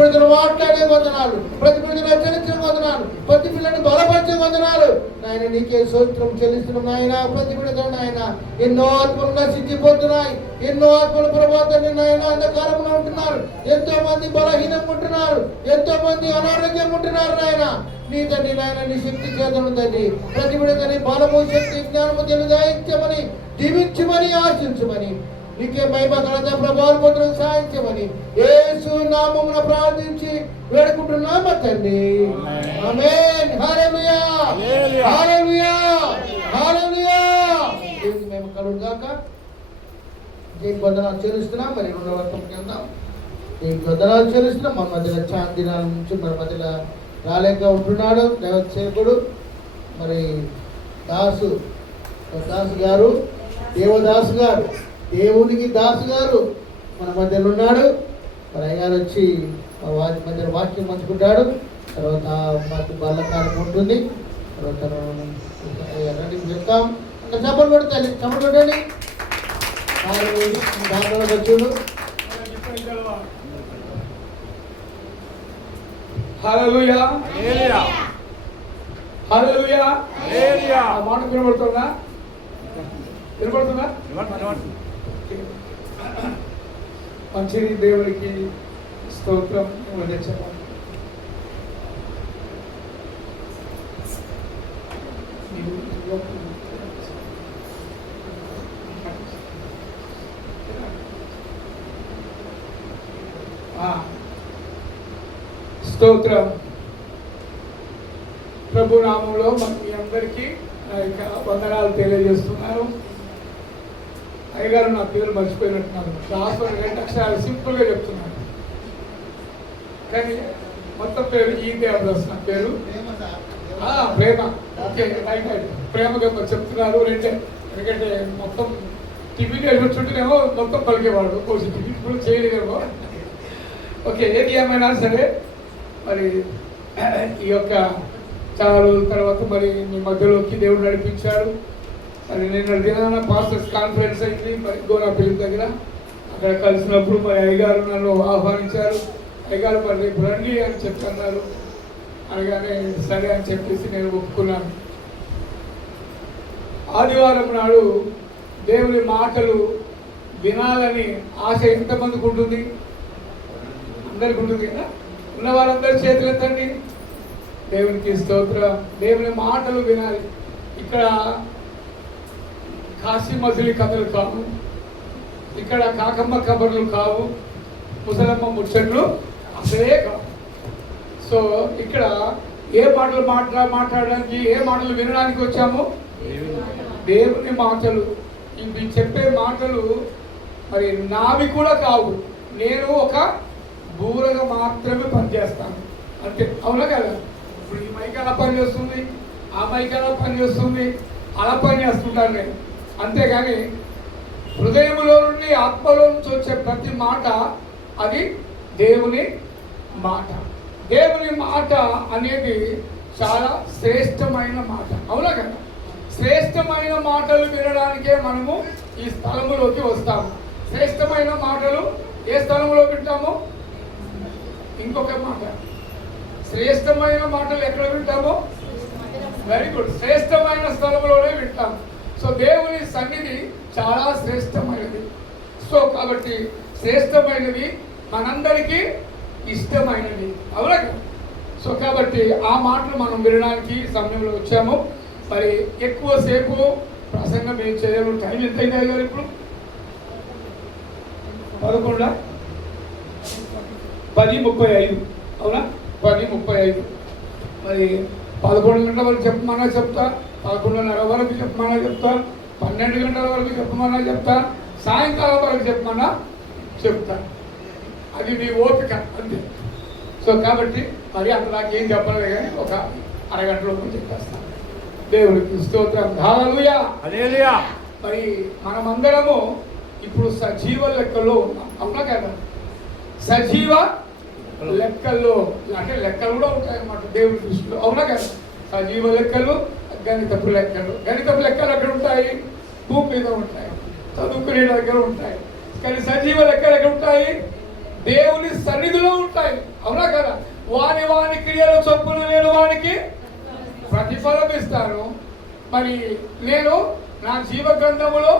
బిడ్డను మాట్లాడే వందనాలు, ప్రతి బిడ్డను హెచ్చరించిన వందనాలు, ప్రతి పిల్లని బలపరిచే వందనాలు నాయన. నీకే స్తోత్రం చెల్లిస్తున్నాం నాయన. ప్రతి బిడ్డతో నాయన ఎన్నో ఆత్మలు నశించిపోతున్నాయి, ఎన్నో ఆత్మల ప్రభావాన్ని నాయన అంధకారంలో ఉంటున్నారు, ఎంతో మంది బలహీనంగా ఉంటున్నారు, ఎంతో మంది అనారోగ్యంగా ఉంటున్నారు నాయన. నీ తండ్రి నాయన నీ శక్తి చేతను తండ్రి ప్రతి బిడ్డని బలము, శక్తి, జ్ఞానము తెలియదాయించమని, దీవించమని, ఆశించమని, నీకే మహిమ ఘనత ప్రభావాలు సాధించమని యేసు నామమున ప్రార్థించి వేడుకుంటున్నాము తండ్రి. ఆమేన్. హల్లెలూయా, హల్లెలూయా, హల్లెలూయా. దేవుని మహిమ కలుగుగాక. దేవుని వందనాలు చెల్లిస్తున్నాం. మరి రెండవ వర్గంకి వెళ్దాం. దేవుని వందనాలు చెల్లిస్తున్నాం. మన మధ్యలో చాలా దినాల నుంచి మన మధ్యలో రాలేక ఉంటున్నాడు సేవకుడు మరి దాసు గారు, దేవదాసు గారు, దేవునికి దాసు గారు మన మధ్యలో ఉన్నాడు. మరి అయ్యారు వచ్చి వారి మధ్యలో వాక్యం పంచుకుంటాడు. తర్వాత మాకు బల్ల కార్యక్రమం ఉంటుంది. తర్వాత రెడీ చెప్తాం. ఇంకా చప్పలు కొడతాయి, చప్పలు కొట్టండి. దాంట్లో వచ్చాడు. హల్లెలూయా, హల్లెలూయా, హల్లెలూయా. ఆ మాట వినబడుతుందా? వినబడుతుందా? మంచిది. దేవునికి స్తోత్రం. స్తోత్రం. ప్రభు నామంలో మీ అందరికీ వందనాలు తెలియజేస్తున్నారు. అయ్యగారు నా పేరు మర్చిపోయినట్టున్నారు. రాసుకుని 2 అక్షరాలు సింపుల్గా చెప్తున్నాను, కానీ మొత్తం పేరు ఈ దేవదాస్. నా పేరు ప్రేమ. Okay, right right. ప్రేమగా చెప్తున్నారు. ఎందుకంటే మొత్తం టిఫిన్ వచ్చుంటేనేమో మొత్తం పలికేవాడు, కొంచెం టిఫిన్ కూడా చేయలేదేమో. ఓకే, ఏది ఏమైనా సరే మరి ఈ యొక్క చాలా రోజుల తర్వాత మరి మీ మధ్యలోకి దేవుడు నడిపించాడు. మరి నిన్న దినాన పాస్టర్స్ కాన్ఫరెన్స్ అయింది మరి గోనాపల్లి దగ్గర. అక్కడ కలిసినప్పుడు మరి అయ్యగారు నన్ను ఆహ్వానించారు. అయ్యగారు మరి రేపు రండి అని చెప్తున్నారు. అనగానే సరే అని చెప్పేసి నేను ఒప్పుకున్నాను. ఆదివారం నాడు దేవుని మాటలు వినాలని ఆశ ఎంతమందికి ఉంటుంది? అందరికి ఉంటుంది కదా. ఉన్న వాళ్ళందరూ చేతులు ఎత్తండి. దేవునికి స్తోత్రం. దేవుని మాటలు వినాలి. ఇక్కడ కాశీ మజిలీ కథలు కావు, ఇక్కడ కాకమ్మ కబర్లు కావు, ముసలమ్మ ముచ్చట్లు అసలే కావు. సో ఇక్కడ ఏ మాటలు మాట్లాడడానికి, ఏ మాటలు వినడానికి వచ్చాము? దేవుని మాటలు. ఇవి చెప్పే మాటలు మరి నావి కూడా కావు. నేను ఒక బూరగా మాత్రమే పనిచేస్తాను అంతే. అవునా కదా? ఇప్పుడు ఈ మైక్ అలా పనిచేస్తుంది, ఆ మైక్ అలా పనిచేస్తుంది, అలా పని చేస్తుంటాను నేను. అంతేగాని హృదయంలో నుండి, ఆత్మలో నుంచి వచ్చే ప్రతి మాట అది దేవుని మాట. దేవుని మాట అనేది చాలా శ్రేష్టమైన మాట. అవునా కదా? శ్రేష్టమైన మాటలు వినడానికే మనము ఈ స్థలములోకి వస్తాము. శ్రేష్టమైన మాటలు ఏ స్థలంలో వింటాము? ఇంకొక మాట, శ్రేష్టమైన మాటలు ఎక్కడ వింటామో? వెరీ గుడ్, శ్రేష్టమైన స్థలంలోనే వింటాము. సో దేవుని సన్నిధి చాలా శ్రేష్టమైనది. సో కాబట్టి శ్రేష్టమైనది మనందరికీ ఇష్టమైనది. అవునా? సో కాబట్టి ఆ మాటలు మనం వినడానికి సమయంలో వచ్చాము. మరి ఎక్కువసేపు ప్రసంగం ఏం చేయలేము. టైం ఎంత అయింది గారు? ఇప్పుడు 10:35. అవునా? 10:35. మరి 11 గంటల వరకు చెప్పమన్నా చెప్తా, 11:30 వరకు చెప్పమన్నా చెప్తా, 12 గంటల వరకు చెప్పమన్నా చెప్తా, సాయంకాలం వరకు చెప్పమన్నా చెప్తా. అది నీ ఓపిక అంతే. సో కాబట్టి మరి అంత నాకేం చెప్పలేదు, కానీ ఒక అరగంటలో చెప్పేస్తాను. దేవుడికి స్తోత్రం. హల్లెలూయా, హల్లెలూయా. మరి మనమందరము ఇప్పుడు సజీవ లెక్కల్లో ఉన్నాం. అవునా కదా? సజీవ లెక్కల్లో అంటే లెక్కలు కూడా ఉంటాయన్నమాట దేవుడి దృష్టిలో. అవునా కదా? సజీవ లెక్కలు, గణితపు లెక్కలు. గణితపు లెక్కలు ఎక్కడ ఉంటాయి? భూమి మీద ఉంటాయి, చదువుకునే దగ్గర ఉంటాయి. కానీ సజీవ లెక్కలు ఎక్కడ ఉంటాయి? దేవుని సన్నిధిలో ఉంటాయి. అవునా కదా? వాని వాని క్రియల చొప్పున నేను వానికి ప్రతిఫలం ఇస్తాను. మరి నేను నా జీవ గ్రంథములో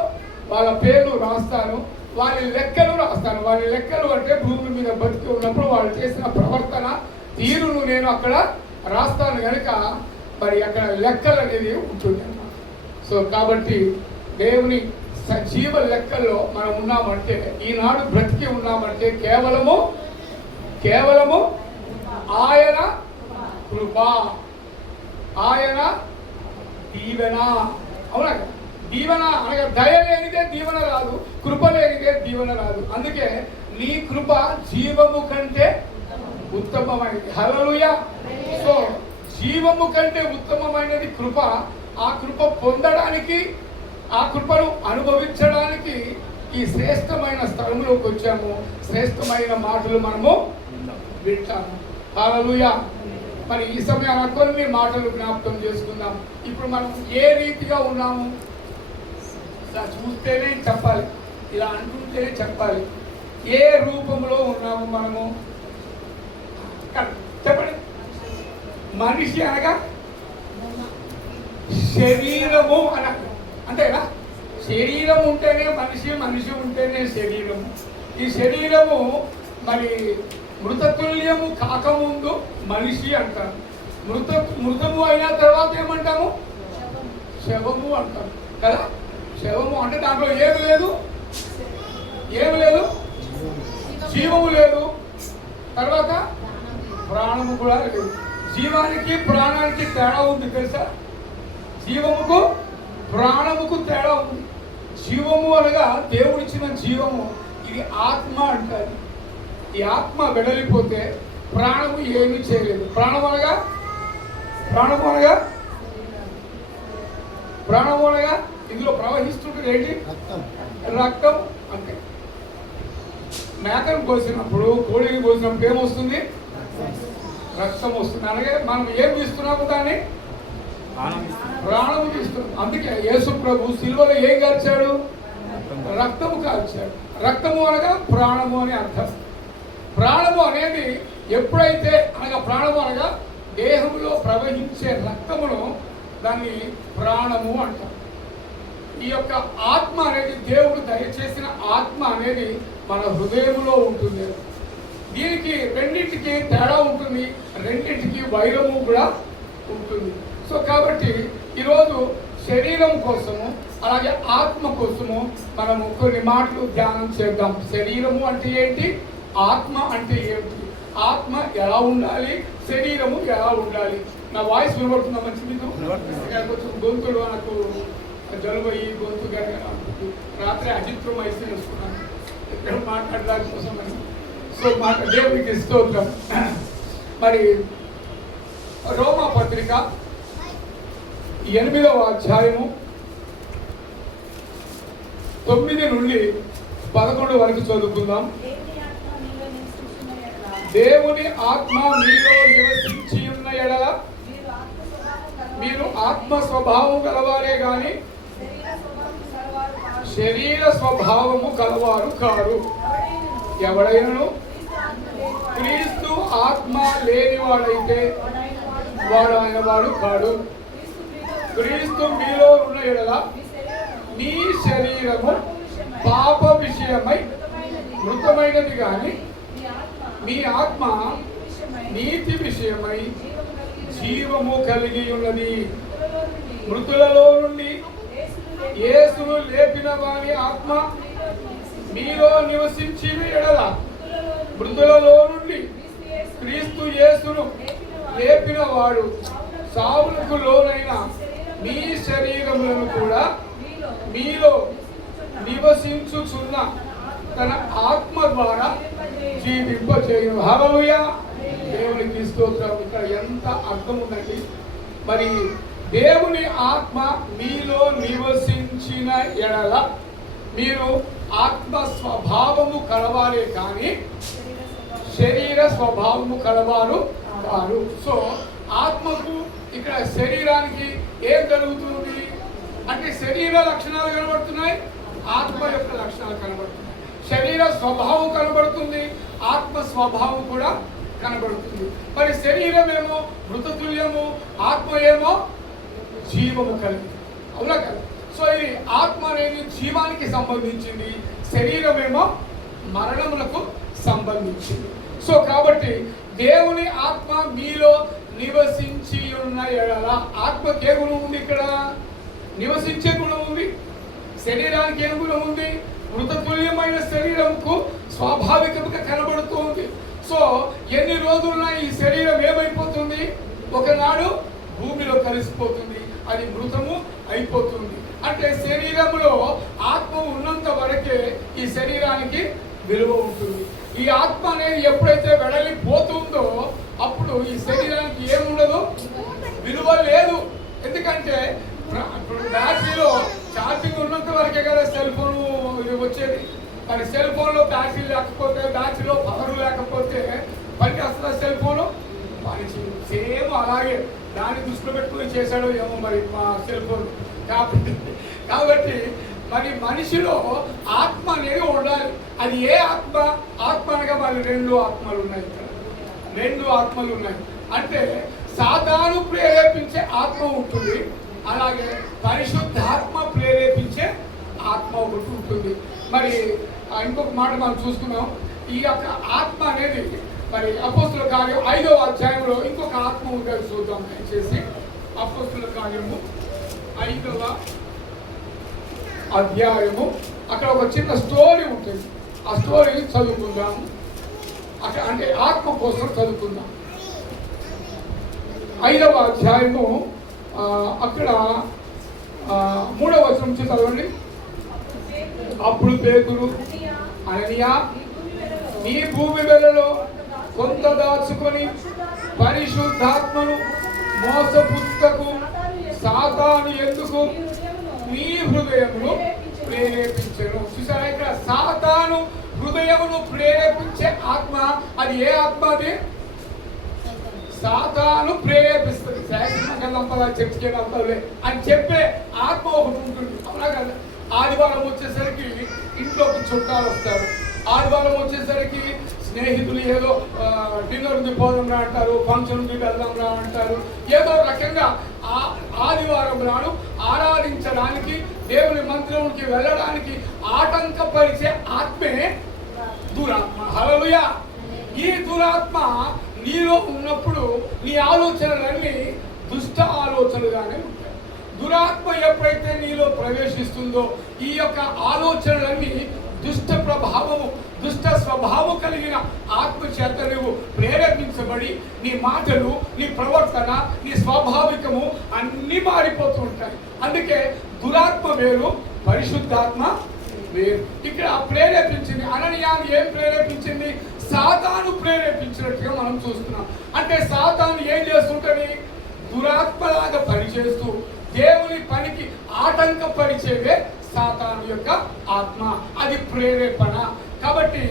వాళ్ళ పేర్లు రాస్తాను, వాళ్ళ లెక్కలు రాస్తాను. వాళ్ళ లెక్కలు అంటే భూమి మీద బతికి ఉన్నప్పుడు వాళ్ళు చేసిన ప్రవర్తన తీరును నేను అక్కడ రాస్తాను కనుక మరి అక్కడ లెక్కలు అనేది ఉంటుంది అన్నమాట. సో కాబట్టి దేవుని సజీవ లెక్కల్లో మనం ఉన్నామంటే, ఈనాడు బ్రతికి ఉన్నామంటే కేవలము ఆయన కృప, ఆయన దీవెన. అవునా? దీవెన అనగా దయ లేనిదే దీవెన రాదు, కృప లేనిదే దీవెన రాదు. అందుకే నీ కృప జీవము కంటే ఉత్తమమైనది. హల్లెలూయా. సో జీవము కంటే ఉత్తమమైనది కృప. ఆ కృప పొందడానికి, ఆ కృపను అనుభవించడానికి ఈ శ్రేష్టమైన స్థలంలోకి వచ్చాము. శ్రేష్టమైన మాటలు మనము వింటాము. హల్లెలూయా. మరి ఈ సమయాన కొన్ని మాటలు జ్ఞాపకం చేసుకుందాం. ఇప్పుడు మనం ఏ రీతిగా ఉన్నాము చూస్తేనే చెప్పాలి, ఇలా అంటుంటేనే చెప్పాలి. ఏ రూపంలో ఉన్నాము మనము చెప్పండి. మనిషి అనగా శరీరము అన అంతేనా? శరీరం ఉంటేనే మనిషి, మనిషి ఉంటేనే శరీరము. ఈ శరీరము మరి మృతతుల్యము కాకముందు మనిషి అంటారు. మృతము అయిన తర్వాత ఏమంటాము? శవము అంటారు కదా. శవము అంటే దాంట్లో ఏమి లేదు, జీవము లేదు, తర్వాత ప్రాణము కూడా లేదు. జీవానికి ప్రాణానికి తేడా ఉంది తెలుసా? జీవముకు ప్రాణముకు తేడా ఉంది. జీవము అనగా దేవుడిచ్చిన జీవము, ఇది ఆత్మ అంటారు. ఈ ఆత్మ వెడలిపోతే ప్రాణము ఏమీ చేయలేదు. ప్రాణము అనగా ఇందులో ప్రవహిస్తుంటుంది ఏంటి? రక్తం. అంటే మేకను కోసినప్పుడు, కోడిని కోసినప్పుడు ఏమొస్తుంది? రక్తం వస్తుంది. అలాగే మనం ఏం తీస్తున్నాము? దాన్ని ప్రాణము తీస్తున్నాం. అందుకే యేసు ప్రభు సిలువలో ఏం కాల్చాడు? రక్తము కాల్చాడు. రక్తము అనగా ప్రాణము అని అర్థం. ప్రాణము అనేది ఎప్పుడైతే ప్రాణము అనగా దేహంలో ప్రవహించే రక్తమును దాన్ని ప్రాణము అంటాం. ఈ యొక్క ఆత్మ అనేది, దేవుడు దయచేసిన ఆత్మ అనేది మన హృదయంలో ఉంటుంది. దీనికి రెండింటికి తేడా ఉంటుంది, రెండింటికి వైరము కూడా ఉంటుంది. సో కాబట్టి ఈరోజు శరీరం కోసము అలాగే ఆత్మ కోసము మనము కొన్ని మాటలు ధ్యానం చేద్దాం. శరీరము అంటే ఏంటి, ఆత్మ అంటే ఏంటి, ఆత్మ ఎలా ఉండాలి, శరీరము ఎలా ఉండాలి. నా వాయిస్ వినబడుతుందా మంచి మీకు? కొంచెం గొంతుడు నాకు జలుబు అయ్యి గొంతు రాత్రి అజిత్రమైసి వేసుకున్నాను ఇక్కడ మాట్లాడడానికి కోసం. సో దేవునికి స్తోత్రం. మరి రోమా పత్రిక 8వ అధ్యాయము 9 నుండి 11 వరకు చదువుకుందాం. దేవుని ఆత్మ మీలో నివసించి ఉన్న ఎడల మీరు ఆత్మ స్వభావం గలవారే గాని శరీర స్వభావము గలవారు కారు. ఎవడైనను క్రీస్తు ఆత్మ లేనివాడైతే వాడు ఆయన వాడు కాడు. క్రీస్తు మీలో ఉన్న ఎడల మీ శరీరము పాప విషయమై మృతమైనది గాని మీ ఆత్మ నీతి విషయమై జీవము కలిగి ఉన్నది. మృతులలో నుండి యేసును లేపిన వాని ఆత్మ మీలో నివసించి ఎడల మృతులలో నుండి క్రీస్తు యేసును లేపిన వాడు సావులకు లోనైన మీ శరీరములను కూడా మీలో నివసించుచున్న తన ఆత్మ ద్వారా జీవింపచేయును. హల్లెలూయా. దేవునికి స్తోత్రం. ఇక్కడ ఎంత అర్థం ఉందండి. మరి దేవుని ఆత్మ మీలో నివసించిన ఎడల మీరు ఆత్మ స్వభావము కలవారే కానీ శరీర స్వభావము కలవారు కారు. సో ఆత్మకు ఇక్కడ శరీరానికి ఏం జరుగుతుంది అంటే శరీర లక్షణాలు కనబడుతున్నాయి, ఆత్మ యొక్క లక్షణాలు కనబడుతున్నాయి. శరీర స్వభావం కనబడుతుంది, ఆత్మ స్వభావం కూడా కనబడుతుంది. మరి శరీరం ఏమో మృతతుల్యము, ఆత్మ ఏమో జీవము కలిగి, అవునా కదా? సో ఇది ఆత్మ అనేది జీవానికి సంబంధించింది, శరీరం ఏమో మరణములకు సంబంధించింది. సో కాబట్టి దేవుని ఆత్మ మీలో నివసించి ఉన్న ఎడల, ఆత్మకి ఏ గుణం ఉంది? ఇక్కడ నివసించే గుణం ఉంది. శరీరానికి ఏ గుణం ఉంది? మృతతుల్యమైన శరీరంకు స్వాభావికంగా కనబడుతూ ఉంది. సో ఎన్ని రోజులున్నా ఈ శరీరం ఏమైపోతుంది? ఒకనాడు భూమిలో కలిసిపోతుంది, అది మృతము అయిపోతుంది. అంటే శరీరంలో ఆత్మ ఉన్నంత వరకే ఈ శరీరానికి విలువ ఉంటుంది. ఈ ఆత్మ అనేది ఎప్పుడైతే వెడలిపోతుందో అప్పుడు ఈ శరీరానికి ఏముండదు, విలువ లేదు. ఎందుకంటే బ్యాటరీలో ఛార్జింగ్ ఉన్నంత వరకే కదా సెల్ ఫోన్ వచ్చేది. మరి సెల్ ఫోన్లో బ్యాటరీ లేకపోతే, బ్యాటరీలో పవర్ లేకపోతే పని వస్తుందా సెల్ ఫోను? పని సేమ్ అలాగే దాన్ని దృష్టిలో పెట్టుకుని చేశాడో ఏమో మరి మా సెల్ ఫోన్. కాబట్టి మరి మనిషిలో ఆత్మ అనేది ఉండాలి. అది ఏ ఆత్మ? ఆత్మ అనగా మళ్ళీ రెండు ఆత్మలు ఉన్నాయి. ఇక్కడ రెండు ఆత్మలు ఉన్నాయి. అంటే సాతాను ప్రేరేపించే ఆత్మ ఉంటుంది, అలాగే పరిశుద్ధాత్మ ప్రేరేపించే ఆత్మ ఒకటి ఉంటుంది. మరి ఇంకొక మాట మనం చూసుకున్నాం. ఈ యొక్క ఆత్మ అనేది మరి అపోస్తుల కార్యం 5వ అధ్యాయంలో ఇంకొక ఆత్మ ఉంటుంది, చూద్దాం దయచేసి. అపోస్తుల కార్యము 5వ అధ్యాయము, అక్కడ ఒక చిన్న స్టోరీ ఉంటుంది. ఆ స్టోరీ చదువుకుందాం. అక్కడ అంటే ఆత్మ కోసం చదువుకుందాం. 5వ అధ్యాయము అక్కడ 3వ వచనం నుంచి చదవండి. అప్పుడు పేతురు, అననీయా, నీ భూమి వెలలో కొంత దాచుకొని పరిశుద్ధాత్మను మోసపుచ్చకు సాతాను ఎందుకు నీ హృదయమును ప్రేరేపించెను. చూసారా, ఇక్కడ సాతాను హృదయమును ప్రేరేపించే ఆత్మ. అది ఏ ఆత్మ? అది సాతాను ప్రేరేపిస్తుంది. శాసనపద చర్చకి వెళ్తావులే అని చెప్పే ఆత్మ ఒకటి ఉంటుంది, అవునా కదా? ఆదివారం వచ్చేసరికి ఇంట్లోకి చుట్టాలు వస్తారు. ఆదివారం వచ్చేసరికి స్నేహితులు ఏదో డిన్నర్ ఉంది పోదాం రా అంటారు, ఫంక్షన్ ఉంది వెళ్దాం రా అంటారు. ఏదో రకంగా ఆదివారం నాడు ఆరాధించడానికి, దేవుని మందిరంకి వెళ్ళడానికి ఆటంకపరిచే ఆత్మే దురాత్మ. హల్లెలూయా. ఈ దురాత్మ నీలో ఉన్నప్పుడు నీ ఆలోచనలన్నీ దుష్ట ఆలోచనలుగానే ఉంటాయి. దురాత్మ ఎప్పుడైతే నీలో ప్రవేశిస్తుందో ఈ యొక్క ఆలోచనలన్నీ దుష్ట ప్రభావము, దుష్ట స్వభావం కలిగిన ఆత్మ చేత నువ్వు ప్రేరేపించబడి నీ మాటలు, నీ ప్రవర్తన, నీ స్వాభావికము అన్నీ మారిపోతూ ఉంటాయి. అందుకే దురాత్మ వేరు, పరిశుద్ధాత్మ వేరు. ఇక్కడ ప్రేరేపించింది అననీయాను ఏం ప్రేరేపించింది? సాతాను ప్రేరేపించినట్టుగా మనం చూస్తున్నాం. అంటే సాతాను ఏం చేస్తుంటది? దురాత్మలాగా పనిచేస్తూ దేవుని పనికి ఆటంకపరిచేవే సాతాను యొక్క ఆత్మ. అది ప్రేరేపణ. కాబట్టి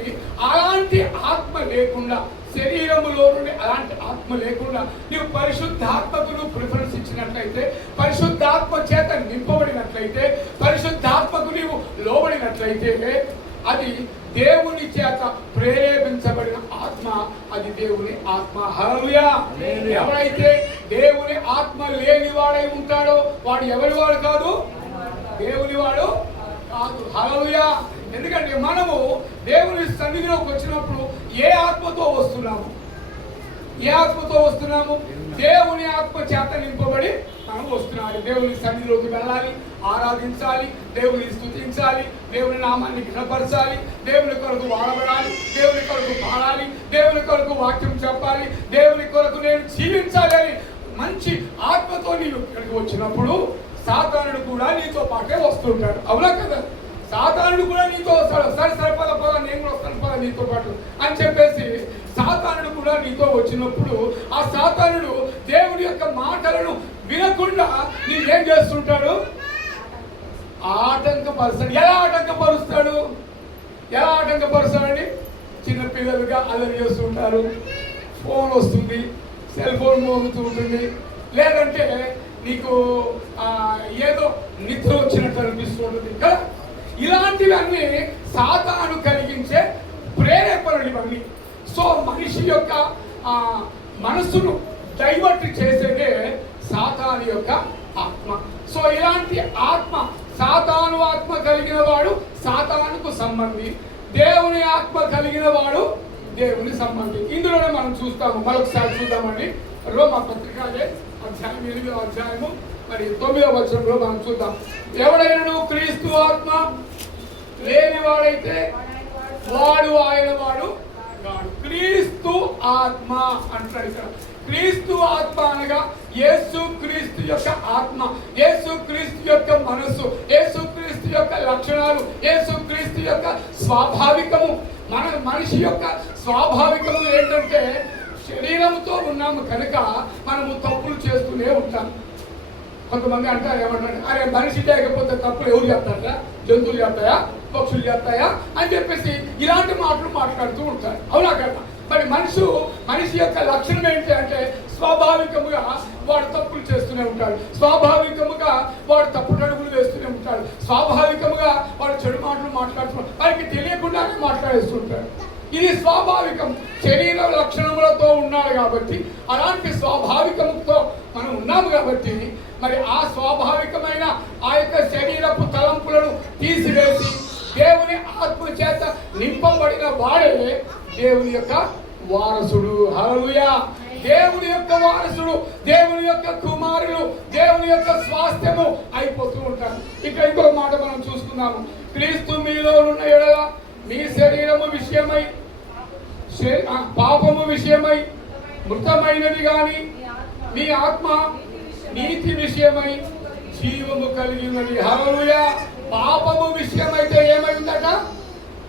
అలాంటి ఆత్మ లేకుండా, శరీరములో నుండి అలాంటి ఆత్మ లేకుండా నీవు పరిశుద్ధాత్మకు నువ్వు ప్రిఫరెన్స్ ఇచ్చినట్లయితే, పరిశుద్ధాత్మ చేత నింపబడినట్లయితే, పరిశుద్ధాత్మకు నీవు లోబడినట్లయితే అది దేవుని చేత ప్రేరేపించబడిన ఆత్మ, అది దేవుని ఆత్మ. హల్లెలూయా. ఎవరైతే దేవుని ఆత్మ లేని వాడై ఉంటాడో వాడు ఎవరి వాడు కాదు? దేవుని వాడు కాదు. హల్లెలూయా. ఎందుకంటే మనము దేవుని సన్నిధిలోకి వచ్చినప్పుడు ఏ ఆత్మతో వస్తున్నాము? ఏ ఆత్మతో వస్తున్నాము? దేవుని ఆత్మ చేత నింపబడి మనం వస్తున్నాము. దేవుని సన్నిధిలోకి వెళ్ళాలి, ఆరాధించాలి, దేవుని స్తుతించాలి, దేవుని నామాన్ని ఘనపరచాలి, దేవుని కొరకు వాడబడాలి, దేవుని కొరకు పాడాలి, దేవుని కొరకు వాక్యం చెప్పాలి, దేవుని కొరకు నేను జీవించాలి అని మంచి ఆత్మతో నీవు ఇక్కడికి వచ్చినప్పుడు సాతానుడు కూడా నీతో పాటే వస్తుంటాడు, అవునా కదా? సాతానుడు కూడా నీతో వస్తాడు. సరే పద నేను కూడా వస్తాను పద నీతో పాటు అని చెప్పేసి సాతానుడు కూడా నీతో వచ్చినప్పుడు ఆ సాతానుడు దేవుడి యొక్క మాటలను వినకుండా నీకేం చేస్తుంటాడు? ఆటంకపరుస్తాడు. ఎలా ఆటంకపరుస్తాడు? ఎలా ఆటంకపరుస్తాడండి? చిన్నపిల్లలుగా అల్లరి చేస్తుంటారు, ఫోన్ వస్తుంది, సెల్ ఫోన్ మోగుతూ ఉంటుంది, లేదంటే నీకు ఏదో నిద్ర వచ్చినట్టు అనిపిస్తూ ఉంటుంది కదా. ఇలాంటివన్నీ సాతాను కలిగించే ప్రేరేపణలు ఇవన్నీ. సో మనిషి యొక్క మనసును డైవర్ట్ చేసేదే సాతాను యొక్క ఆత్మ. సో ఇలాంటి ఆత్మ, సాతాను ఆత్మ కలిగిన వాడు సాతానుకు సంబంధి, దేవుని ఆత్మ కలిగిన వాడు దేవుని సంబంధి. ఇందులోనే మనం చూస్తాము. మరొకసారి చూద్దామండి. రోమా పత్రిక అధ్యాయం 8వ అధ్యాయము మరి 9వ వచనంలో మనం చూద్దాం. ఎవడైనా క్రీస్తు ఆత్మ లేని వాడైతే వాడు ఆయన వాడు కాడు. క్రీస్తు ఆత్మ అంటాడు ఇక్కడ. క్రీస్తు ఆత్మ అనగా యేసు క్రీస్తు యొక్క ఆత్మ, యేసు క్రీస్తు యొక్క మనస్సు, యేసు క్రీస్తు యొక్క లక్షణాలు, యేసు క్రీస్తు యొక్క స్వాభావికము. మనిషి యొక్క స్వాభావికము ఏంటంటే శరీరంతో ఉన్నాము కనుక మనము తప్పులు చేస్తూనే ఉంటాం. కొంతమంది అంటారు, ఏమంటారు, అరే మనిషి లేకపోతే తప్పులు ఎవరు చేస్తారా, జంతువులు చేస్తాయా, పక్షులు చేస్తాయా అని చెప్పేసి ఇలాంటి మాటలు మాట్లాడుతూ ఉంటారు. అవునా కదా? మరి మనిషి యొక్క లక్షణం ఏంటి అంటే స్వాభావికముగా వాడు తప్పులు చేస్తూనే ఉంటాడు, స్వాభావికముగా వాడు తప్పుడు అడుగులు వేస్తూనే ఉంటాడు, స్వాభావికముగా వాడు చెడు మాటలు మాట్లాడుతున్నాడు, వారికి తెలియకుండానే మాట్లాడేస్తుంటాడు. ఇది స్వాభావికం. శరీర లక్షణములతో ఉన్నాడు కాబట్టి, అలాంటి స్వాభావికముతో మనం ఉన్నాము కాబట్టి మరి ఆ స్వాభావికమైన ఆ యొక్క శరీరపు తలంపులను తీసివేసి దేవుని ఆత్మ చేత నింపబడిన వాడే దేవుని యొక్క వారసుడు. హల్లెలూయా! దేవుని యొక్క వారసుడు, దేవుని యొక్క కుమారులు, దేవుని యొక్క స్వాస్థ్యము అయిపోతూ ఉంటారు. ఇక్కడ ఇంకొక మాట మనం చూసుకున్నాము. క్రీస్తు మీలో ఉన్న ఎడల మీ శరీరము విషయమై, పాపము విషయమై మృతమైనది గాని మీ ఆత్మ నీతి విషయమై జీవము కలిగినది. హల్లెలూయా! పాపము విషయమైతే ఏమైందట?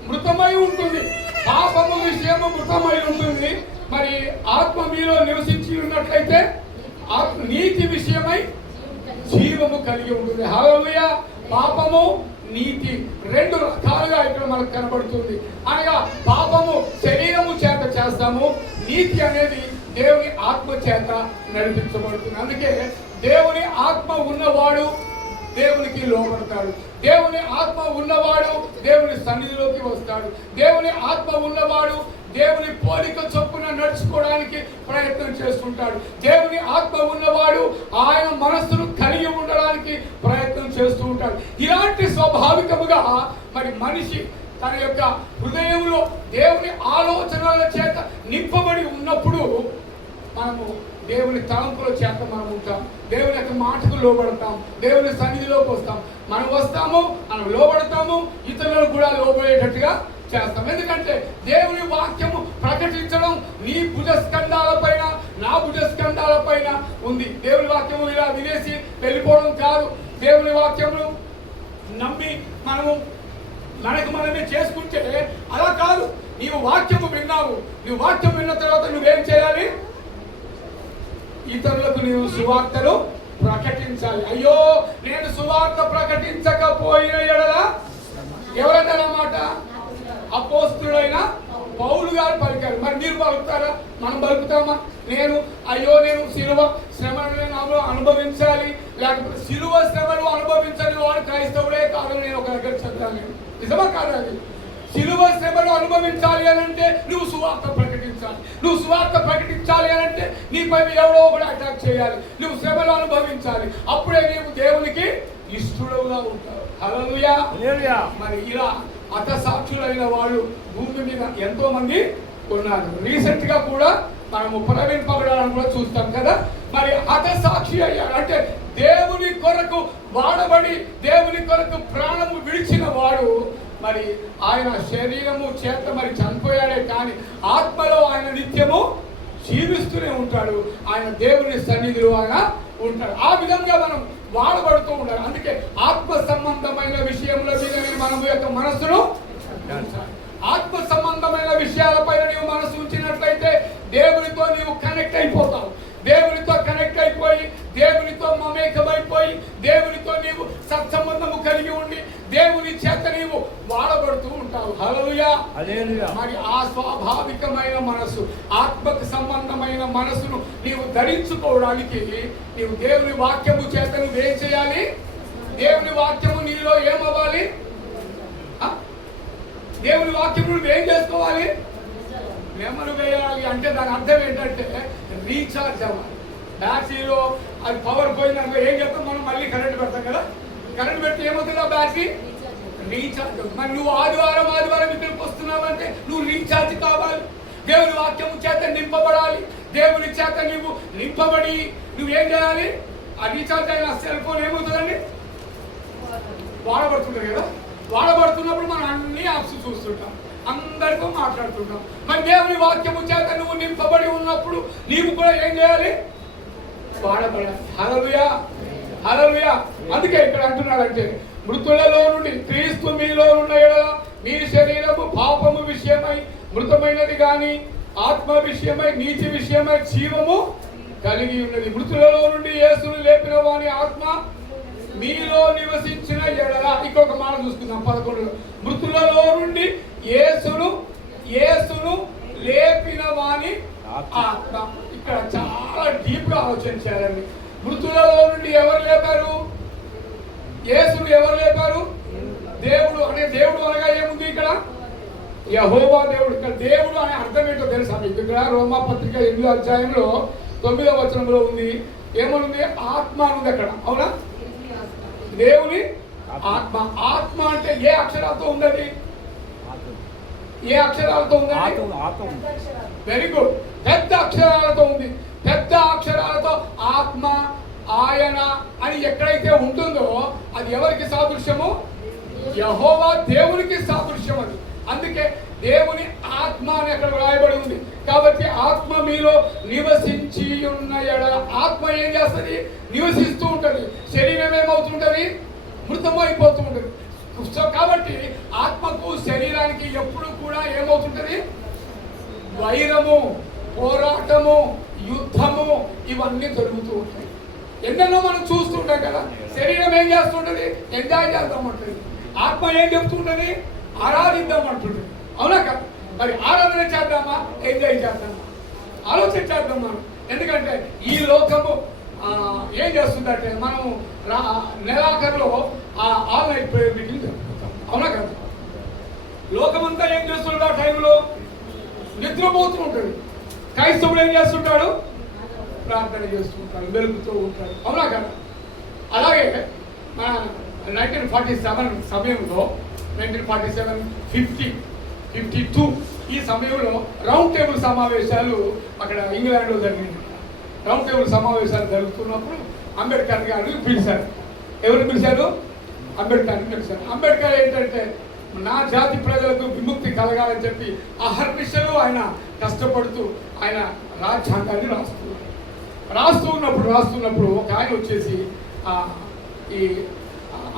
మృతమై ఉంటుంది. పాపము విషయము మృతమై ఉంటుంది. మరి ఆత్మ మీలో నివసించి ఉన్నట్లయితే నీతి విషయమై జీవము కలిగి ఉంటుంది. హల్లెలూయా! పాపము నీతి రెండు రకాలుగా ఇక్కడ మనకు కనబడుతుంది. అనగా పాపము శరీరము చేత చేస్తాము, నీతి అనేది దేవుని ఆత్మ చేత నడిపించబడుతుంది. అందుకే దేవుని ఆత్మ ఉన్నవాడు దేవునికి లోబడతాడు, దేవుని ఆత్మ ఉన్నవాడు దేవుని సన్నిధిలోకి వస్తాడు, దేవుని ఆత్మ ఉన్నవాడు దేవుని పోలిక చొప్పున నడుచుకోవడానికి ప్రయత్నం చేస్తుంటాడు, దేవుని ఆత్మ ఉన్నవాడు ఆయన మనస్సును కలిగి ఉండడానికి ప్రయత్నం చేస్తూ ఉంటాడు. ఇలాంటి స్వాభావికముగా మరి మనిషి తన యొక్క హృదయంలో దేవుని ఆలోచనల చేత నింపబడి ఉన్నప్పుడు మనము దేవుని తలంపుల చేత మనం ఉంటాం, దేవుని యొక్క మాటకు లోబడతాం, దేవుని సన్నిధిలోకి వస్తాం. మనం వస్తాము, మనం లోబడతాము, ఇతరులకు కూడా లోబడేటట్టుగా చేస్తాం. ఎందుకంటే దేవుని వాక్యము ప్రకటించడం నీ భుజస్కంధాల పైన, నా భుజస్కంధాల పైన ఉంది. దేవుని వాక్యము ఇలా వినేసి వెళ్ళిపోవడం కాదు. దేవుని వాక్యమును నమ్మి మనకు మనమే చేసుకుంటే అలా కాదు. నీవు వాక్యము విన్నావు, నువ్వు వాక్యం విన్న తర్వాత నువ్వేం చేయాలి? ఇతరులకు నీవు సువార్తను ప్రకటించాలి. అయ్యో నేను సువార్త ప్రకటించకపోయిన ఎడల ఎవరన్నారన్నమాట? అపోస్తులైన పౌలు గారు పలికారు. మరి మీరు పలుకుతారా? మనం పలుకుతామా? నేను శిలువ శ్రమను అనుభవించాలి, లేకపోతే శిలువ శ్రమను అనుభవించని వాడు క్రైస్తవుడే కాదు. నేను ఒక దగ్గర చదివాను. నిజమా కాదు? అది శిలువ శ్రమను అనుభవించాలి అని అంటే నువ్వు సువార్త ప్రకటించాలి. నువ్వు సువార్త ప్రకటించాలి అని అంటే నీపై ఎవడో కూడా అటాక్ చేయాలి. నువ్వు శ్రమలు అనుభవించాలి. అప్పుడే నీవు దేవునికి ఇష్టడుగా ఉంటావు. హల్లెలూయా! మరి ఇలా హతసాక్షులైన వాళ్ళు భూమి మీద ఎంతో మంది ఉన్నారు. రీసెంట్ గా కూడా మనము ప్రవీణ్ కూడా చూస్తాం కదా. మరి హతసాక్షి అయ్యాడు అంటే దేవుని కొరకు వాడబడి దేవుని కొరకు ప్రాణము విడిచిన వాడు మరి ఆయన శరీరము చేత మరి చనిపోయాడే కానీ ఆత్మలో ఆయన నిత్యము జీవిస్తూనే ఉంటాడు. ఆయన దేవుని సన్నిధిలో ఆయన ఉంటాడు. ఆ విధంగా మనం వాడబడుతూ ఉండాలి. అందుకే ఆత్మ సంబంధమైన విషయంలో మనము యొక్క మనస్సును, ఆత్మ సంబంధమైన విషయాలపైన నీవు మనసు ఉంచినట్లయితే దేవునితో నీవు కనెక్ట్ అయిపోతావు. దేవునితో కనెక్ట్ అయిపోయి దేవునితో మమేకమైపోయి దేవునితో నీవు సత్సంబంధము కలిగి ఉండి దేవుని చేత నీవు వాడబడుతూ ఉంటావు. హల్లెలూయా! మరి ఆ స్వాభావికమైన మనసు, ఆత్మకు సంబంధమైన మనసును నీవు ధరించుకోవడానికి నీవు దేవుని వాక్యము చేత నువ్వేం చేయాలి? దేవుని వాక్యము నీలో ఏమవ్వాలి? దేవుని వాక్యం నువ్వు ఏం చేసుకోవాలి? నెమరు వేయాలి. అంటే దాని అర్థం ఏంటంటే రీఛార్జ్ అవ్వాలి. బ్యాటరీలో అది పవర్ పోయిందనుకో ఏం చెప్తాం మనం? మళ్ళీ కరెంట్ పెడతాం కదా. కరెంట్ పెడితే ఏమవుతుంది? ఆ బ్యాటరీ రీఛార్జ్ అవుతుంది. మరి నువ్వు ఆదివారం ఇక్కడికి వస్తున్నావు అంటే నువ్వు రీఛార్జ్ కావాలి. దేవుని వాక్యం చేత నింపబడాలి. దేవుని చేత నువ్వు నింపబడి నువ్వేం చేయాలి? ఆ రీఛార్జ్ అయిన సెల్ ఫోన్ ఏమవుతుందండి? వాడబడుతుంది కదా. వాడబడుతున్నప్పుడు మనం అన్ని యాప్స్ చూస్తుంటాం, అందరితో మాట్లాడుతుంటాం. మరి దేవుని వాక్యము చేత నువ్వు నింపబడి ఉన్నప్పుడు నీవు కూడా ఏం చేయాలి? వాడబడాలి. హల్లెలూయా, హల్లెలూయా. అందుకే ఇక్కడ అంటున్నాడంటే మృతులలో నుండి క్రీస్తు మీలో ఉన్న యెడల మీ శరీరము పాపము విషయమై మృతమైనది గాని ఆత్మ విషయమై నీతి విషయమై జీవము కలిగి ఉన్నది. మృతులలో నుండి యేసును లేపిన వాని ఆత్మ మీలో నివసించిన యెడల. ఇంకొక మాట చూసుకుందాం 11. మృతులలో నుండి యేసును లేపిన వాని ఆత్మ. ఇక్కడ చాలా డీప్ గా ఆలోచన చేయాలండి. మృతులలో నుండి ఎవరు లేపారు? యేసును ఎవరు లేపారు? దేవుడు. అంటే దేవుడు అనగా ఏముంది ఇక్కడ? యెహోవా దేవుడు. ఇక్కడ దేవుడు అనే అర్థం ఏంటో తెలుసా మీకు? ఇక్కడ రోమాపత్రిక 8వ అధ్యాయంలో 9వ వచనంలో ఉంది. ఏమనుంది? ఆత్మ ఉంది అక్కడ. అవునా? దేవుని ఆత్మ. ఆత్మ అంటే ఏ అక్షరాలతో ఉందండి? ఏ అక్షరాలతో ఉందండి? Very good. పెద్ద అక్షరాలతో ఉంది. పెద్ద అక్షరాలతో ఆత్మ, ఆయన అని ఎక్కడైతే ఉంటుందో అది ఎవరికి సాదృశ్యము? యెహోవా దేవునికి సాదృశ్యం అది. అందుకే దేవుని ఆత్మ అని అక్కడ రాయబడి ఉంది. కాబట్టి ఆత్మ మీలో నివసించి ఉన్న యెడల. ఆత్మ ఏం చేస్తుంది? నివసిస్తూ ఉంటుంది. శరీరం ఏమవుతుంటది? మృతమైపోతూ ఉంటుంది. సో కాబట్టి ఆత్మకు శరీరానికి ఎప్పుడు కూడా ఏమవుతుంటది? వైరము, పోరాటము, యుద్ధము ఇవన్నీ జరుగుతూ ఉంటాయి. ఎన్నెన్నో మనం చూస్తుంటాం కదా. శరీరం ఏం చేస్తుంటది? ఎంజాయ్ చేద్దామంటుంది. ఆత్మ ఏం చెప్తుంటది? ఆరాధిద్దామంటుంది. అవునా కదా? మరి ఆరాధన చేద్దామా? ఎంజాయ్ చేద్దామా? ఆలోచన చేద్దాం మనం. ఎందుకంటే ఈ లోకము ఏం చేస్తుందంటే మనం నెలాఖరులో ఆన్లైన్ ప్రేయర్ మీటింగ్ జరుపుకుంటాం. అవునా కదా? లోకమంతా ఏం చేస్తుంటాడు? ఆ టైంలో నిద్రపోతూ ఉంటాడు. క్రైస్తవుడు ఏం చేస్తుంటాడు? ప్రార్థన చేస్తుంటాడు, వెలుగుతూ ఉంటాడు. అవునా కదా? అలాగే మన 1947 సమయంలో 1947, 50, 52 ఈ సమయంలో రౌండ్ టేబుల్ సమావేశాలు అక్కడ ఇంగ్లాండ్లో జరిగింది. రౌండ్ టేబుల్ సమావేశాలు జరుగుతున్నప్పుడు అంబేద్కర్ గారిని పిలిచారు. ఎవరు పిలిచారు? అంబేద్కర్ని పిలిచారు. అంబేద్కర్ ఏంటంటే నా జాతి ప్రజలకు విముక్తి కలగాలని చెప్పి అహర్నిశలు ఆయన కష్టపడుతూ ఆయన రాజ్యాంగాన్ని రాస్తున్నప్పుడు ఒక ఆయన వచ్చేసి ఈ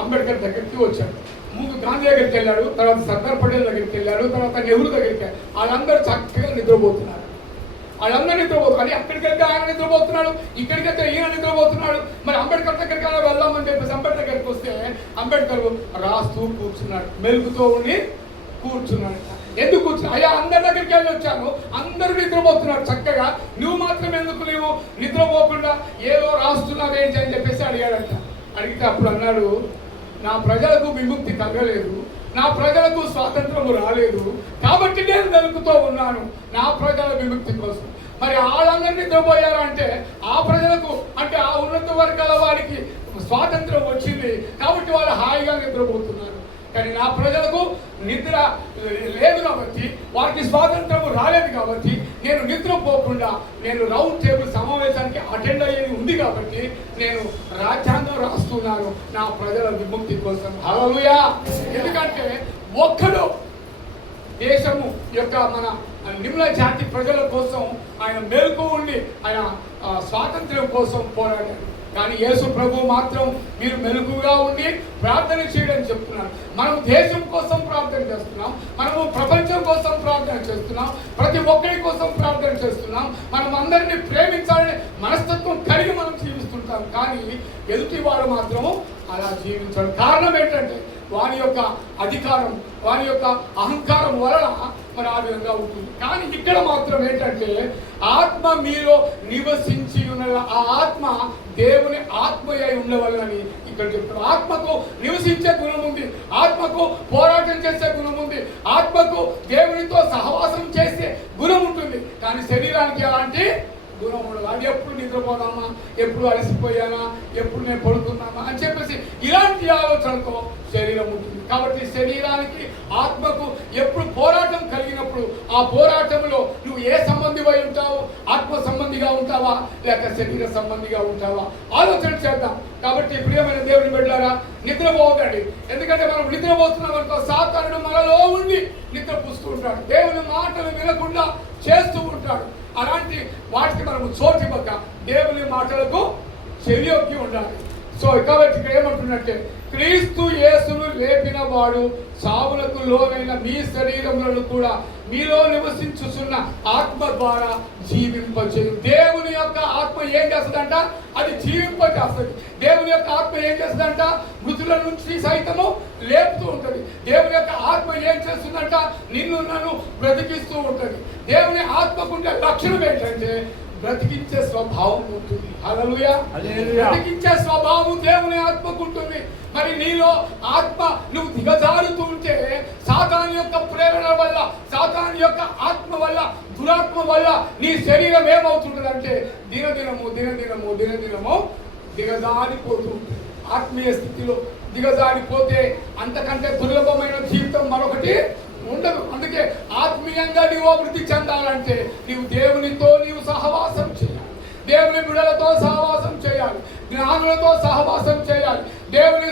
అంబేద్కర్ దగ్గరికి వచ్చాడు. ముందు గాంధీ దగ్గరికి వెళ్ళాడు, తర్వాత సర్దార్ పటేల్ దగ్గరికి వెళ్ళాడు, తర్వాత నెహ్రూ దగ్గరికి వెళ్ళాడు. వాళ్ళందరూ చక్కగా నిద్రపోతున్నారు. వాళ్ళందరూ నిద్రపోతున్నారు. కానీ అక్కడికి వెళ్తే ఆయన నిద్రపోతున్నాడు, ఇక్కడికి వెళ్తే ఈయన నిద్రపోతున్నాడు. మరి అంబేద్కర్ దగ్గరికి అలా వెళ్దామని చెప్పేసి అంబేద్కర్ దగ్గరికి వస్తే అంబేద్కర్ రాస్తూ కూర్చున్నాడు, మెలుగుతో ఉండి కూర్చున్నాడు. ఎందుకు కూర్చున్నా? అయ్యా అందరి దగ్గరికి వెళ్ళి వచ్చాను, అందరూ నిద్రపోతున్నారు చక్కగా, నువ్వు మాత్రం ఎందుకు నీవు నిద్రపోకుండా ఏదో రాస్తున్నావు ఏంటి అని చెప్పేసి అడిగాడంట. అడిగితే అప్పుడు అన్నాడు, నా ప్రజలకు విముక్తి కలగలేదు, నా ప్రజలకు స్వాతంత్రము రాలేదు, కాబట్టి నేను వెలుగుతూ ఉన్నాను నా ప్రజల విముక్తి కోసం. మరి వాళ్ళందరూ నిద్రపోయారు అంటే ఆ ప్రజలకు అంటే ఆ ఉన్నత వర్గాల వారికి స్వాతంత్రం వచ్చింది కాబట్టి వాళ్ళు హాయిగా నిద్రపోతున్నారు. కానీ నా ప్రజలకు నిద్ర లేదు కాబట్టి, వారికి స్వాతంత్రము రాలేదు కాబట్టి నేను నిద్రపోకుండా నేను రౌండ్ టేబుల్ సమావేశానికి అటెండ్ అయ్యేది ఉంది కాబట్టి నేను రాజ్యాంగం రాస్తున్నాను నా ప్రజల విముక్తి కోసం. హల్లెలూయా. ఎందుకంటే ఒక్కడు దేశము యొక్క మన నిమ్న జాతి ప్రజల కోసం ఆయన మేలుకు ఉండి ఆయన స్వాతంత్ర్యం కోసం పోరాడాడు. కానీ యేసు ప్రభు మాత్రం మీరు మెలుగుగా ఉండి ప్రార్థన చేయడం చెప్తున్నారు. మనం దేశం కోసం ప్రార్థన చేస్తున్నాం, మనము ప్రపంచం కోసం ప్రార్థన చేస్తున్నాం, ప్రతి ఒక్కరి కోసం ప్రార్థన చేస్తున్నాం. మనం అందరినీ ప్రేమించాలని మనస్తత్వం కలిగి మనం జీవిస్తుంటాం. కానీ ఎదుటివాడు మాత్రము అలా జీవించాడు. కారణం ఏంటంటే వారి యొక్క అధికారం, వారి యొక్క అహంకారం వలన మరి ఆ విధంగా ఉంటుంది. కానీ ఇక్కడ మాత్రం ఏంటంటే ఆత్మ మీలో నివసించి ఉన్న ఆ ఆత్మ దేవుని ఆత్మయ్య ఉండవలనని ఇక్కడ చెప్తారు. ఆత్మకు నివసించే గుణం ఉంది, ఆత్మకు పోరాటం చేసే గుణం ఉంది, ఆత్మకు దేవునితో సహవాసం చేసే గుణం ఉంటుంది, కానీ శరీరానికి అలాంటి గుణం ఉండదు. అది ఎప్పుడు నిద్రపోదామా, ఎప్పుడు అలసిపోయానా, ఎప్పుడు నేను పడుకున్నామా అని చెప్పేసి ఇలాంటి ఆలోచనతో శరీరం ఉంటుంది. కాబట్టి శరీరానికి ఆత్మకు ఎప్పుడు పోరాటం కలిగినప్పుడు ఆ పోరాటంలో నువ్వు ఏ సంబంధివై ఉంటావు, ఆత్మ సంబంధిగా ఉంటావా లేక శరీర సంబంధిగా ఉంటావా ఆలోచన చేద్దాం. కాబట్టి ప్రియమైన దేవుని బిడ్డలారా, నిద్రపోకండి. ఎందుకంటే మనం నిద్రపోతున్నాం అనుకో సాతానుడు మనలో ఉండి నిద్రపుస్తూ ఉంటాడు, దేవుని మాటలు వినకుండా చేస్తూ ఉంటాడు. అలాంటి వాటికి మనము చోటివ్వక దేవుని మాటలకు చెవియొక్కి ఉండాలి. సో కాబట్టి ఇక్కడ ఏమంటున్నట్టే, క్రీస్తు యేసును లేపిన వాడు సావులకు లోనైన మీ శరీరములను కూడా మీలో నివసించుచున్న ఆత్మ ద్వారా జీవింపచేయు. దేవుని యొక్క ఆత్మ ఏం చేస్తుందంట? అది జీవింపజేస్తుంది. దేవుని యొక్క ఆత్మ ఏం చేస్తుందంట? మృతుల నుంచి సైతము లేపుతూ ఉంటుంది. దేవుని యొక్క ఆత్మ ఏం చేస్తుందంట? నిన్ను నన్ను బ్రతికిస్తూ ఉంటుంది. దేవుని ఆత్మకుండే లక్షణం ఏంటంటే బ్రతికించే స్వభావం ఉంటుంది. హల్లెలూయా. బ్రతికించే స్వభావం దేవుని ఆత్మకు ఉంటుంది. మరి నీలో ఆత్మ నువ్వు దిగజారుతూ ఉంటే సాతాను యొక్క ప్రేరణ వల్ల, సాతాను యొక్క ఆత్మ వల్ల, దురాత్మ వల్ల నీ శరీరం ఏమవుతుంటుందంటే దినదినము దిగజారిపోతూ ఉంటుంది. ఆత్మీయ స్థితిలో దిగజారిపోతే అంతకంటే దుర్లభమైన జీవితం మరొకటి ఉండదు. అందుకే ఆత్మీయంగా నీవు అభివృద్ధి చెందాలంటే నీవు దేవునితో నీవు సహవాసం చేయాలి, దేవుని బిడ్డలతో సహవాసం చేయాలి, జ్ఞానులతో సహవాసం చేయాలి, దేవుని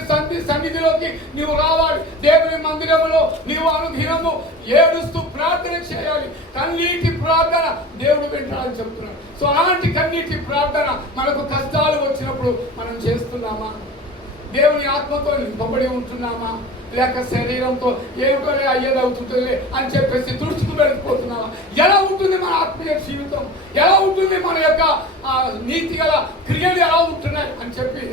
సన్నిధిలోకి నీవు రావాలి, దేవుని మందిరంలో నీవు అనుదినము ఏడుస్తూ ప్రార్థన చేయాలి. కన్నీటి ప్రార్థన దేవుడు వింటాడని చెప్తున్నాడు. సో అలాంటి కన్నీటి ప్రార్థన మనకు కష్టాలు వచ్చినప్పుడు మనం చేస్తున్నామా? దేవుని ఆత్మతో నింపబడి ఉంటున్నామా లేక శరీరంతో ఏమిటో అయ్యేది అవుతుంటుంది అని చెప్పేసి తుడుచుకు వెళ్ళిపోతున్నావా? ఎలా ఉంటుంది మన ఆత్మీయ జీవితం? ఎలా ఉంటుంది మన యొక్క నీతి గల క్రియలు ఎలా ఉంటున్నాయి అని చెప్పి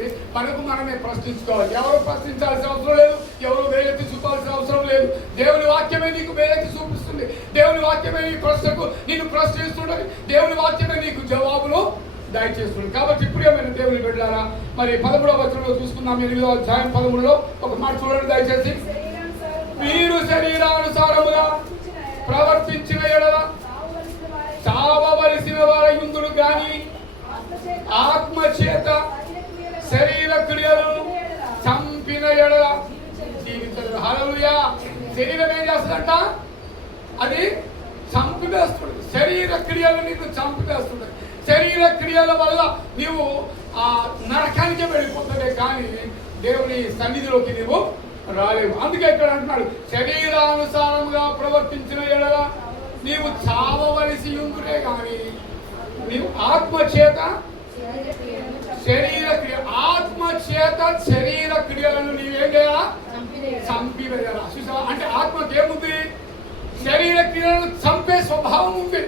మనమే ప్రశ్నించుకోవాలి. ఎవరు ప్రశ్నించాల్సిన అవసరం లేదు, ఎవరు వేలెత్తి చూపాల్సిన అవసరం లేదు. దేవుని వాక్యమే నీకు వేలెత్తి చూపిస్తుంది. దేవుని వాక్యమే నీ ప్రశ్నకు నిన్ను ప్రశ్నిస్తుంటుంది. దేవుని వాక్యమే నీకు జవాబులు దయచేస్తుంది. కాబట్టి ప్రియమైన దేవుని బిడ్డలారా, మరి 13వ వచనంలో చూసుకున్నాం. 8వ అధ్యాయం 13లో ఒక మాట చూడండి దయచేసి. మీరు శరీరానుసారముగా ప్రవర్తించిన ఎడల చావవలసిన వారయుందురు గాని ఆత్మ చేత శరీర క్రియలను చంపిన ఎడల జీవించలేదు. హల్లెలూయా. శరీరం ఏం చేస్తుందంట? అది చంపివేస్తుంది. శరీర క్రియలు నీకు చంపివేస్తుంది. శరీర క్రియల వల్ల నీవు ఆ నరకానికి వెళ్ళిపోతావే కానీ దేవుని సన్నిధిలోకి నీవు రాలేవు. అందుకే ఇక్కడ అంటున్నాడు, శరీరానుసారంగా ప్రవర్తించిన ఎడల నీవు చావవలసి ఉందురే కానీ నీవు ఆత్మ చేత శరీర క్రియ, ఆత్మ చేత శరీర క్రియలను నీవేం చేయాలా? చంపివేయాలా. అంటే ఆత్మకి ఏముంది? శరీర క్రియలను చంపే స్వభావం ఉంది.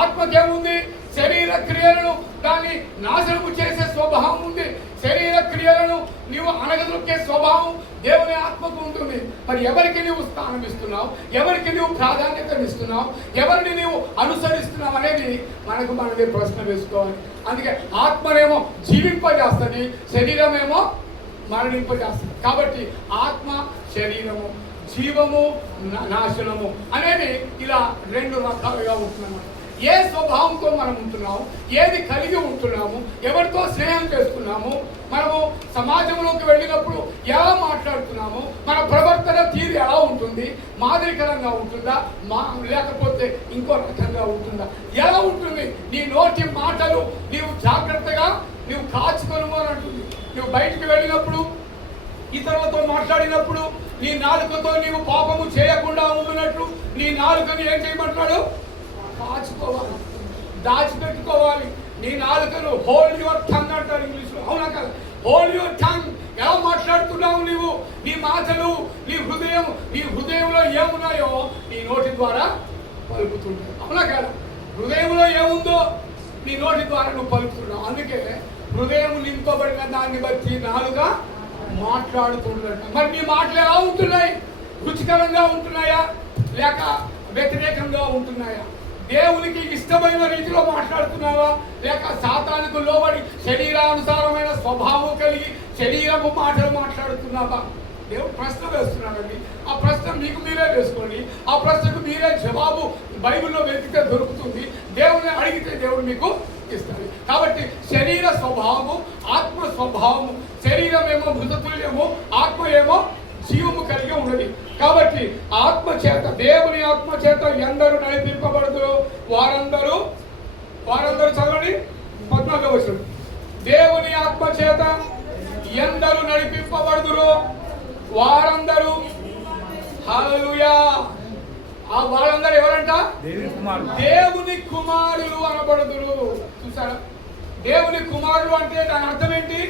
ఆత్మకి ఏముంది? శరీర క్రియలను దాన్ని నాశనము చేసే స్వభావం ఉంది. శరీర క్రియలను నీవు అనగదొక్కే స్వభావం దేవుని ఆత్మకు ఉంటుంది. మరి ఎవరికి నీవు స్థానం ఇస్తున్నావు, ఎవరికి నీవు ప్రాధాన్యత ఇస్తున్నావు, ఎవరిని నీవు అనుసరిస్తున్నావు అనేది మనమే ప్రశ్న వేసుకోవాలి. అందుకే ఆత్మనేమో జీవింపజేస్తుంది, శరీరమేమో మరణింపజేస్తుంది. కాబట్టి ఆత్మ శరీరము, జీవము నాశనము అనేది ఇలా రెండు రకాలుగా ఉంటున్నమాట. ఏ స్వభావంతో మనం ఉంటున్నాము, ఏది కలిగి ఉంటున్నాము, ఎవరితో స్నేహం చేస్తున్నాము, మనము సమాజంలోకి వెళ్ళినప్పుడు ఎలా మాట్లాడుతున్నాము, మన ప్రవర్తన తీరు ఎలా ఉంటుంది, మాదిరికరంగా ఉంటుందా లేకపోతే ఇంకో రకంగా ఉంటుందా, ఎలా ఉంటుంది? నీ నోటి మాటలు నీవు జాగ్రత్తగా నీవు కాచుకొను అని అంటుంది. నువ్వు బయటికి వెళ్ళినప్పుడు, ఇతరులతో మాట్లాడినప్పుడు నీ నాలుకతో నీవు పాపము చేయకుండా ఉంటున్నట్లు నీ నాలుకను ఏం చేయమంటున్నాడు? కాచుకోవాలి, దాచిపెట్టుకోవాలి. నీ నాలుకను హోల్డ్ యువర్ టంగ్ అంటారు ఇంగ్లీష్లో. అవునా కదా? Hold your tongue. ఎలా మాట్లాడుతున్నావు నీవు? నీ మాటలు, నీ హృదయంలో ఏమున్నాయో నీ నోటి ద్వారా పలుకుతుంటావు. అవునా కదా? హృదయంలో ఏముందో నీ నోటి ద్వారా నువ్వు పలుకుతున్నావు. అందుకే హృదయం నింపబడిన దాన్ని బట్టి నాలుక మాట్లాడుతుంటాడు. మరి నీ మాటలు ఎలా ఉంటున్నాయి? రుచికరంగా ఉంటున్నాయా లేక వ్యతిరేకంగా ఉంటున్నాయా? దేవునికి ఇష్టమైన రీతిలో మాట్లాడుతున్నావా లేక సాతానుకు లోబడి శరీరానుసారమైన స్వభావం కలిగి శరీరపు మాటలు మాట్లాడుతున్నావా? దేవుడు ప్రశ్న వేస్తున్నాడండి. ఆ ప్రశ్న మీకు మీరే వేసుకోండి. ఆ ప్రశ్నకు మీరే జవాబు బైబిల్లో వెతికితే దొరుకుతుంది. దేవుని అడిగితే దేవుడు మీకు ఇస్తాడు. కాబట్టి శరీర స్వభావము, ఆత్మ స్వభావము, శరీరం ఏమో మృతతుల్యము, ఆత్మ ఏమో జీవము కలిగి ఉన్నది. కాబట్టి ఆత్మ చేత, దేవుని ఆత్మ చేత ఎందరూ నడిపింపబడుదురో వారందరూ చదవండి 14వ వచనం. దేవుని ఆత్మ చేత ఎందరూ నడిపింపబడుదురో వారందరూ, హల్లెలూయా. ఆ వాళ్ళందరూ ఎవరంట? దేవుని కుమారులు అనబడుదురు. చూసారా? దేవుని కుమారులు అంటే దాని అర్థం ఏంటి?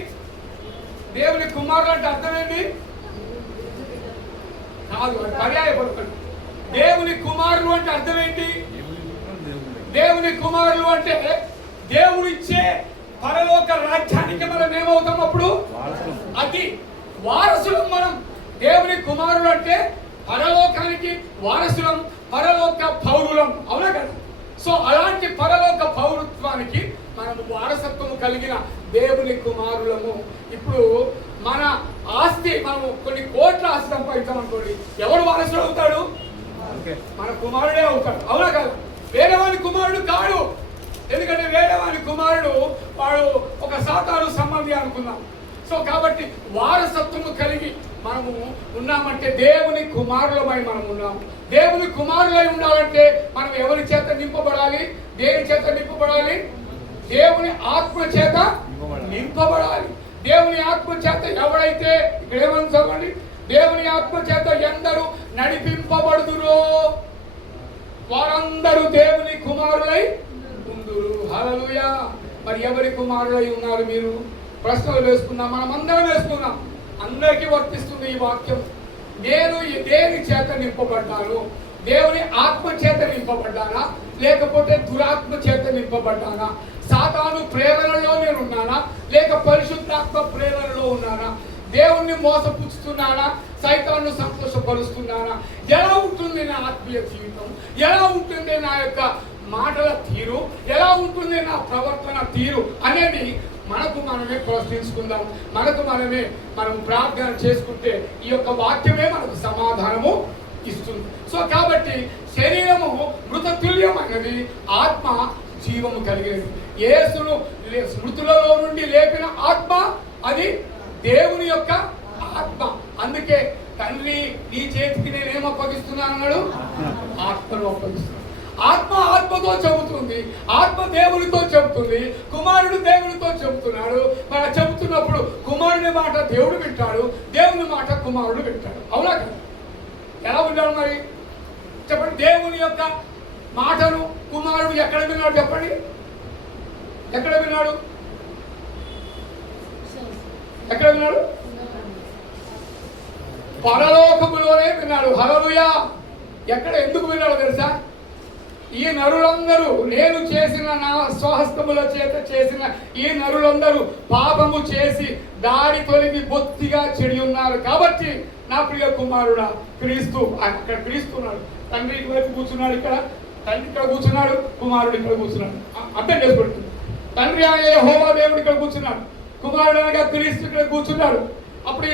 దేవుని కుమారులు అంటే అర్థం ఏంటి? కాదు, పర్యాయపడతాడు. దేవుని కుమారులు అంటే అర్థం ఏంటి? దేవుని కుమారులు అంటే దేవుడు ఇచ్చే పరలోక రాజ్యానికి మనం ఏమవుతాం? అప్పుడు అది వారసులం మనం. దేవుని కుమారులు అంటే పరలోకానికి వారసులం, పరలోక పౌరులం, అవునా కదా? సో అలాంటి పరలోక పౌరత్వానికి మనము వారసత్వము కలిగిన దేవుని కుమారులము. ఇప్పుడు మన ఆస్తి, మనము కొన్ని కోట్ల ఆస్తి సంపాదించాం అనుకోండి, ఎవరు వారసుడు అవుతాడు? మన కుమారుడే అవుతాడు, అవునా కదా? వేరే వాని కుమారుడు కాడు. ఎందుకంటే వేరే వాని కుమారుడు వాడు ఒక సాతాను సంబంధి అనుకున్నాం. సో కాబట్టి వారసత్వము కలిగి మనము ఉన్నామంటే దేవుని కుమారులమై మనం ఉన్నాము. దేవుని కుమారులై ఉండాలంటే మనం ఎవరి చేత నింపబడాలి? దేని చేత నింపబడాలి? దేవుని ఆత్మ చేత నింపబడాలి. దేవుని ఆత్మ చేత ఎవరైతే, ఇక్కడ ఏమని చదవండి, దేవుని ఆత్మ చేత ఎందరూ నడిపింపబడుదురో వారందరూ దేవుని కుమారులై ఉందురు. హల్లెలూయా. మరి ఎవరి కుమారులై ఉన్నారు మీరు? ప్రశ్నలు వేసుకున్నాం, మనం అందరం వేసుకున్నాం. అందరికీ వర్తిస్తుంది ఈ వాక్యం. నేను దేని చేత నింపబడ్డాను? దేవుని ఆత్మ చేత నింపబడ్డానా, లేకపోతే దురాత్మ చేత నింపబడ్డానా? సాతాను ప్రేరణలో నేను ఉన్నానా, లేక పరిశుద్ధాత్మ ప్రేరణలో ఉన్నానా? దేవుణ్ణి మోసపుచ్చుతున్నానా, సైతాన్ని సంతోషపరుస్తున్నానా? ఎలా ఉంటుంది నా ఆత్మీయ జీవితం? ఎలా ఉంటుంది నా యొక్క మాటల తీరు? ఎలా ఉంటుంది నా ప్రవర్తన తీరు అనేది మనకు మనమే ప్రశ్నించుకుందాం. మనం ప్రార్థన చేసుకుంటే ఈ యొక్క వాక్యమే మనకు సమాధానము ఇస్తుంది. సో కాబట్టి శరీరము మృతతుల్యమైనది, ఆత్మ జీవము కలిగినది. యేసును మృతులలో నుండి లేపిన ఆత్మ అది దేవుని యొక్క ఆత్మ. అందుకే తండ్రి నీ చేతికి నేనేం అప్పగిస్తున్నాను అన్నాడు? ఆత్మను అప్పగిస్తున్నాను. ఆత్మ ఆత్మతో చెబుతుంది, ఆత్మ దేవునితో చెబుతుంది, కుమారుడు దేవునితో చెబుతున్నాడు. మరి చెబుతున్నప్పుడు కుమారుని మాట దేవుడు వింటాడు, దేవుని మాట కుమారుడు వింటాడు, అవునా కదా? ఎలా వింటాడు మరి చెప్పండి? దేవుని యొక్క మాటను కుమారుడు ఎక్కడ విన్నాడు చెప్పండి? ఎక్కడ విన్నాడు? ఎక్కడ విన్నాడు? పరలోకములోనే విన్నాడు. హల్లెలూయా. ఎక్కడ, ఎందుకు విన్నాడు తెలుసా? ఈ నరులందరూ, నేను చేసిన నా స్వహస్తముల చేత చేసిన ఈ నరులందరూ పాపము చేసి దారి తొలగి బొత్తిగా చెడి ఉన్నారు. కాబట్టి నా ప్రియ కుమారుడా క్రీస్తు, అక్కడ క్రీస్తున్నాడు. తండ్రి వైపు కూర్చున్నాడు, ఇక్కడ తండ్రి ఇక్కడ కూర్చున్నాడు, కుమారుడు ఇక్కడ కూర్చున్నాడు. అర్థం చేసుకుంటుంది. తండ్రి అనే యెహోవా దేవుడు ఇక్కడ కూర్చున్నాడు, కుమారుడు అనగా క్రీస్తు ఇక్కడ కూర్చున్నాడు. అప్పుడు